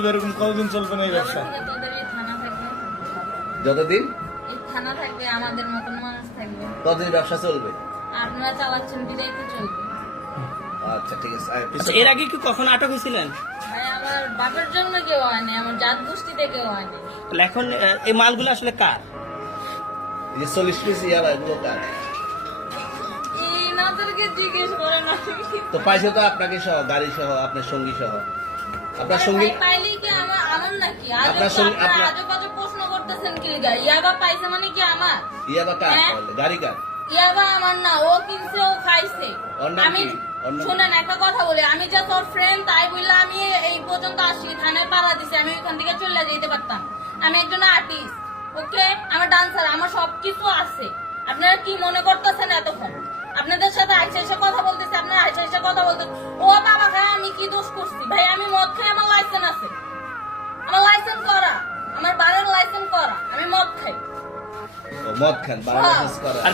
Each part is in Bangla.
এরকম কতদিন চলবে না এই ব্যবসা? যতদিন থানা থাকবে, আমাদের মতন মানুষ থাকবে, ততদিন ব্যবসা চলবে। আপনারা চালাচ্ছেন বিদায় তো চলবে। আচ্ছা ঠিক আছে। আচ্ছা, এর আগে কি কখনো আটক হয়েছিলেন? ভাই আমার বাপের জন্য কেউ হয়নি, আমার জাত গোষ্ঠীতে কেউ হয়নি। তাহলে এখন এই মালগুলো আসলে কার? এই যে 40 পিস ইয়াবা এগুলো কার? নাদেরকে জিজ্ঞেস করে না। তো পাইছে তো আপনাকে সহ, গাড়ি সহ, আপনার সঙ্গী সহ। আপনার আরে সঙ্গী ভাই, পাইলেই কি আমার নাকি? আপনার সঙ্গী- আপনার- আজব আজব প্রশ্ন করতেছেন কি লিগা? ইয়াবা পাইছে মানে কি আমার? ইয়াবা কার? হ্যাঁ? তাহলে গাড়ি কার? ইয়াবা আমার না, ও কিনছে, ও খাইছে। ওর নাম আমি কি? ওর নাম শুনেন একটা কথা বলি, আমি যে তোর ফ্রেন্ড তাই বললে আমি এই পর্যন্ত আসি, থানায় পাড়া দিছি, আমি ওইখান থেকে চলে যেতে পারতাম। আমি একজন আর্টিস্ট, ওকে, আমার ডান্সার, আমার সবকিছু আছে। আপনারা কি মনে করতেছেন এতক্ষণ? আপনাদের সাথে আইসা এসে কথা বলতেছি, আপনারা আইসা এসে কথা বলতে, ও বাবা খায়, আমি কি দোষ করছি? ভাই আমি মদ খাই, আমার লাইসেন্স আছে, আমার লাইসেন্স করা, আমার বারের লাইসেন্স করা, আমি মদ খাই। ও মদ খান, বাংলাদেশ করা। আর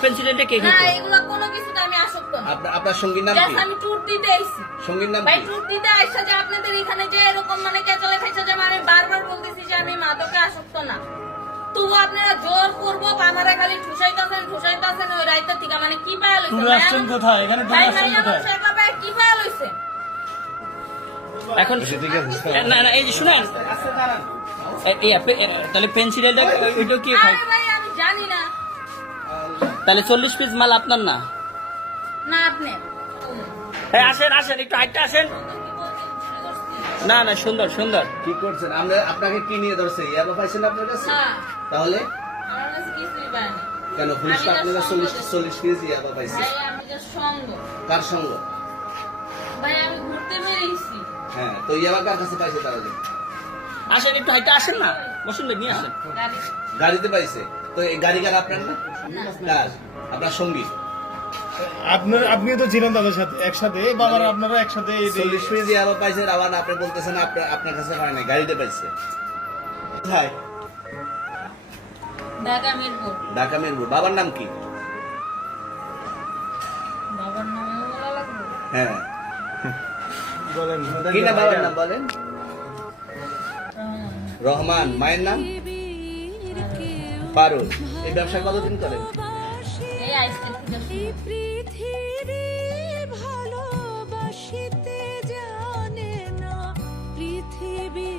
প্রেসিডেন্টে কে না, খেত? এগুলা কোনো কিছুতে আমি আসক্ত না। আপনার সঙ্গীর নাম Just কি? আমি ট্যুর দিতে আইছি। সঙ্গীর নাম ভাই কি? ট্যুর দিতে আইসা যে আপনাদের এখানে যে এরকম মানে কেচালে খাইছে যে আমি বারবার বলতেছি যে আমি মাদকে আসক্ত না, তবু আপনারা জোর করবো, আমারা খালি ঠুসাইতাছেন ওই রাইতে থেকে, মানে কি পায়া লইছে? ট্যুরে আসছেন কোথায়? এখানে ট্যুরে ভাই আসছেন ভাই আমার কোথায়? শেখা ভাই কি পায়া লইছে? এখন ঠিক আছে। না না, এই যে শুনেন, তাহলে প্রেসিডেন্টে ওইটা কি খায়? আরে ভাই আমি জানি না। তাহলে 40 পিস মাল আপনার না? না আপনি এই আসেন আসেন, একটু হাইটটা আসেন। না না, সুন্দর সুন্দর। কি করছেন? আপনাকে কি নিয়ে ধরছে? ইয়াবা পাইছেন আপনার কাছে? না, তাহলে আমার কাছে কিছুই পায় না। কেন পুলিশ তো আমি আপনার just 40 কেজি ইয়াবা পাইছে? ভাই আমি just সঙ্গ। কার সঙ্গ? ভাই আমি ঘুরতে বেরিয়েছি। হ্যাঁ, তো ইয়াবা কার কাছে পাইছে তাহলে? আসেন, একটু হাইটটা আসেন না, বসুন, নিয়ে আসেন। গাড়ি গাড়িতে পাইছে। তো এই গাড়ি কার আপনার না? কার? আপনার সঙ্গী। আপনিও তো ছিলেন তাদের সাথে একসাথে, বাবারা আপনারা একসাথে 40 পিস ইয়াবা পাইছে, আবার আপনি বলতেছেন আপনার কাছে হয় না, গাড়িতে পাইছে। কোথায়? ঢাকা মিরপুর। ঢাকা মিরপুর। বাবার নাম কি? বাবার নাম বলা লাগবে? হ্যাঁ, বলেন কি না বাবার নাম বলেন? রহমান। রহমান। মায়ের নাম? পারুল। এই ব্যবসা কতদিন করেন? এই আইসক্রিম থেকে শুরু। পৃথিবীর ভালোবাসিতে জানে না পৃথিবী